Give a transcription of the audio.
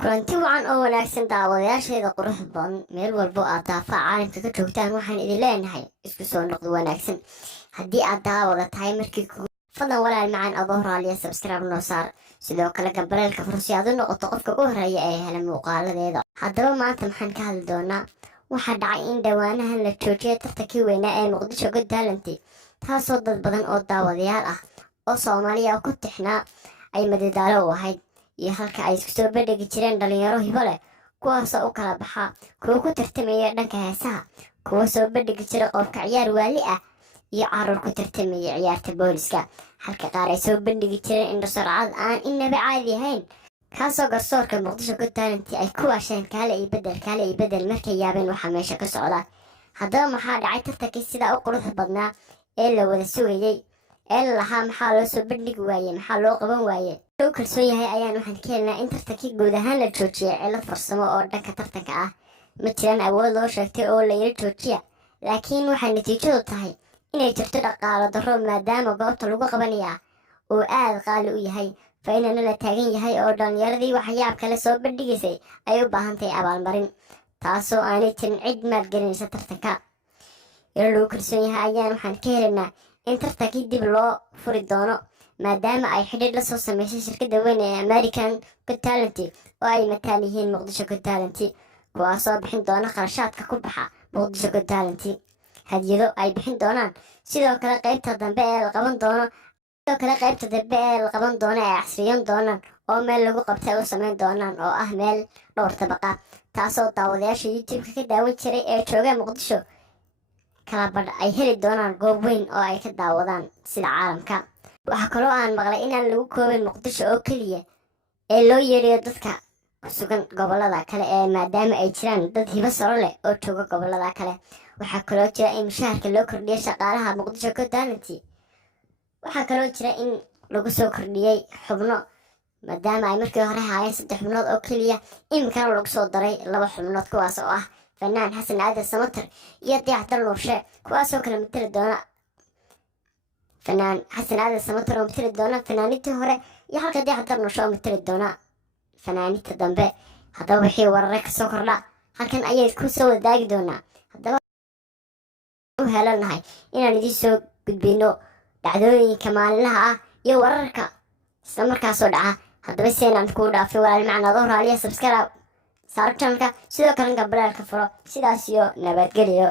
kulanti wacan oo wanaagsan daawadayaasheeda quruxda badan meel walbo aad daafaha caalamka ka joogtaan waxaan idin leenahay isku soo noqdo wanaagsan. haddii aad daawada tahay markii fadlan walaal macaan adoo raaliya subscribe noo saar, sidoo kale gambaleelka fur si aad u noqoto qofka ugu horeeya ee hela muuqaaladeeda. haddaba maanta maxaan ka hadli doonaa waxaa dhacay in dhawaanahan la joojiyay tartankii weynaa ee Muqdisho Got Talent, taasoo dad badan oo daawadayaal ah oo Soomaaliya ku tixnaa ay madadaalo u ahayd iyo halka ay isku soo bandhigi jireen dhalinyaro hibo leh, kuwaasoo u kala baxa kuwa ku tartamaya dhanka heesaha, kuwa soo bandhigi jira qofka ciyaar waali ah iyo caruur ku tartamaya ciyaarta booliska, halka qaar ay soo bandhigi jireen indho-sarcad aan inaba caadi ahayn, kaasoo garsoorka Muqdisho Got Talent ay ku waasheen kaale iyo bedel markay yaabeen waxa meesha ka socda. haddaba maxaa dhacay tartankii sidaa u quruxda badnaa ee la wada sugayay ee la lahaa maxaa loo soo bandhigi waaye, maxaa loo qaban waaye? u kalsoon yahay ayaan waxaan ka helnaa in tartankii guud ahaan la joojiyay cilad farsamo oo dhanka tartanka ah. ma jiraan awood loo sheegtay oo la yiri joojiya, laakiin waxay natiijadu tahay inay jirto dhaqaalo darro maadaama goobta lagu qabanayaa uu aad qaali u yahay, fainana la taagan yahay oo dhalinyaradii waxyaab kale soo bandhigaysay ay u baahan tahay abaalmarin, taasoo aanay jirin cid maalgelinaysa tartanka. ilo lagu kalsoon yahay ayaan waxaan ka helinaa in tartankii dib loo furi doono maadaama ay xidhiidh la soo sameysay shirkadda weyn ee American Got Talent oo ay mataan yihiin Muqdisho Got Talent, kuwaasoo bixin doona kharashaadka ku baxa Muqdisho Got Talent, hadiyado ay bixin doonaan. sidoo kale qaybta dambe ee la qaban doono ay casriyan doonaan oo meel lagu qabtay u samayn doonaan oo ah meel dhowr tabaqa, taasoo daawadayaasha YouTube-ka ka daawan jiray ee jooga Muqdisho kala badh ay heli doonaan goob weyn oo ay ka daawadaan sida caalamka. waxaa kaloo aan maqlay inaan lagu koobin Muqdisho oo keliya ee loo yeedhayo dadka ku sugan gobolada kale ee maadaama ay jiraan dad hibo saro leh oo jooga gobolada kale. waxaa kaloo jira in mushaharka loo kordhiyay shaqaalaha Muqdisho Got Talent, waxaa kaloo jira in lagu soo kordhiyay xubno maadaama ay markii hore haayeen 3 xubnood oo keliya, iminkana lagu soo daray 2 xubnood kuwaas oo ah fanaan Xasan Aadan Samatar iyo Dayax Nuurshe, kuwaasoo kala matali doona fanaan Xasan Aadan Samatar oo matali doona fanaaniintii hore iyo halka Dayax Nuurshe oo matali doona fanaaniinta dambe. haddaba wixii warare kasoo kordha halkan ayay ku soo wadaagi doonaa. haddaba u helanahay inaan idiin soo gudbino dhacdooyinka maalinlaha ah iyo wararka isla markaasoo dhaca. haddaba seenaan kuu dhaafay walaal macaan adoo raaliya subscribe saar channelka, sidoo kale gambaleelka furo. sidaas iyo nabadgelyo.